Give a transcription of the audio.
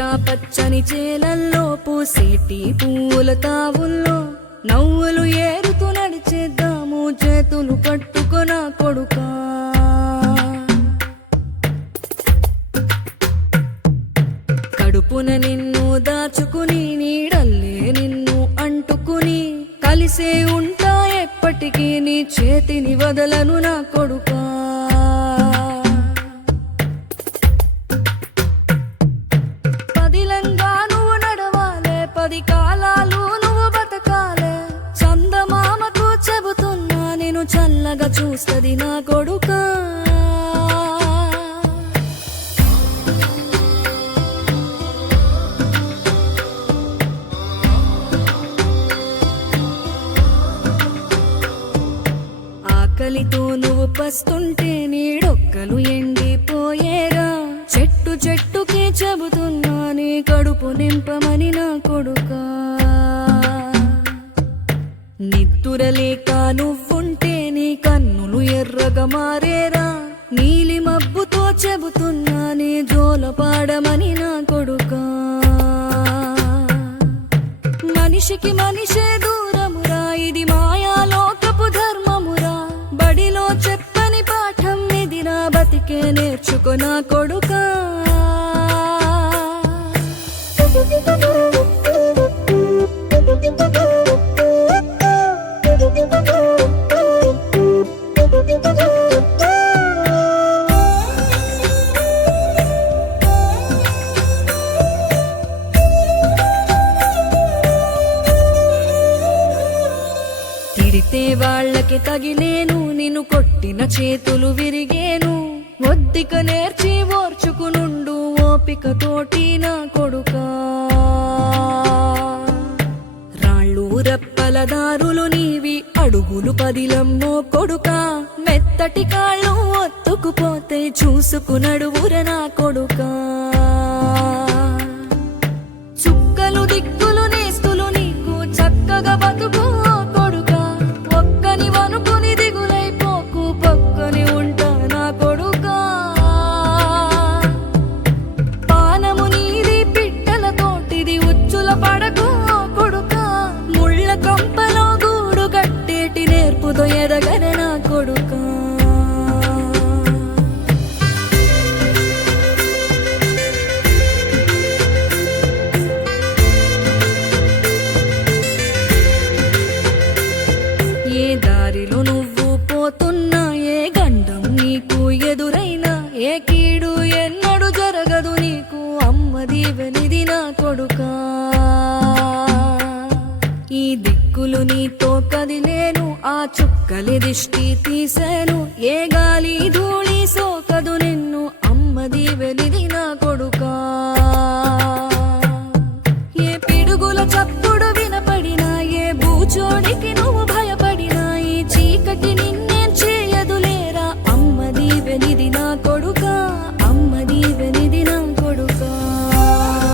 పచ్చా పచ్చని చేలల్లో పూసేటి పూల తావుల్లో నవ్వులు ఏరుతూ నడిచేద్దాము చేతులు పట్టుకొన కొడుకా. కడుపున నిన్ను దాచుకుని నీడల్లే నిన్ను అంటుకుని కలిసే ఉంటా ఎప్పటికీ నీ చేతిని వదలను నా కొడుకా. పదిలంగా నువ్వు నడవాలే, 10 కాలాలు నువ్వు బతకాలే. చందమామకు చెబుతున్నా నేను చల్లగా చూస్తది నా కొడుకా. ఆకలితో నువ్వు పస్తుంటే నీడొక్కలు ఎండిపోయేరా. చెట్టు చెట్టుకే చెబుతున్నా నీ కడుపు నింపమని నా కొడుకా. నిద్దురలేక నువ్వుంటే నీ కన్నులు ఎర్రగా మారేరా. నీలి మబ్బుతో చెబుతున్నా నీ జోల పాడమని నా కొడుకా. మనిషికి మనిషే దూరమురా, ఇది మాయాలోకపు ధర్మమురా. బడిలో చెప్పని పాఠం ఇదిరా, బతికే నేర్చుకో నా కొడుకా. తిడితే వాళ్ళకి తగిలేను, నిన్ను కొట్టిన చేతులు విరిగేను. ఒద్దిక నేర్చి ఓర్చుకునుండు ఓపిక తోటి నా కొడుకా. రాళ్ళు రప్పల దారులు నీవి, అడుగులు పదిలమ్మో కొడుకా. మెత్తటి కాళ్ళు ఒత్తుకుపోతే చూసుకునడువుర నా కొడుకా. చుక్కలు దిక్కులు నేస్తులు నీకు చక్కగా బతుకు కొడుకా. ఒక్కని వనుకుని దిగులైపోకు, పక్కని ఉంటా నా కొడుకా. పానము నీది పిట్టల తోటిది, ఉచ్చుల పడకు కొడుకా. ముళ్ళ కంపలో గూడు కట్టేటి నేర్పుతో ఎదగర నా కొడుకా. ఏ దారిలో నువ్వు పోతున్నా, ఏ గండం నీకు ఎదురైనా, ఏ కీడు ఎన్నడు జరగదు నీకు అమ్మ దీవెనిది నా కొడుకా. ఈ దిక్కులు నీతో కదిలేను, ఆ చుక్కలి దిష్టి తీసేను. ఏ గాలి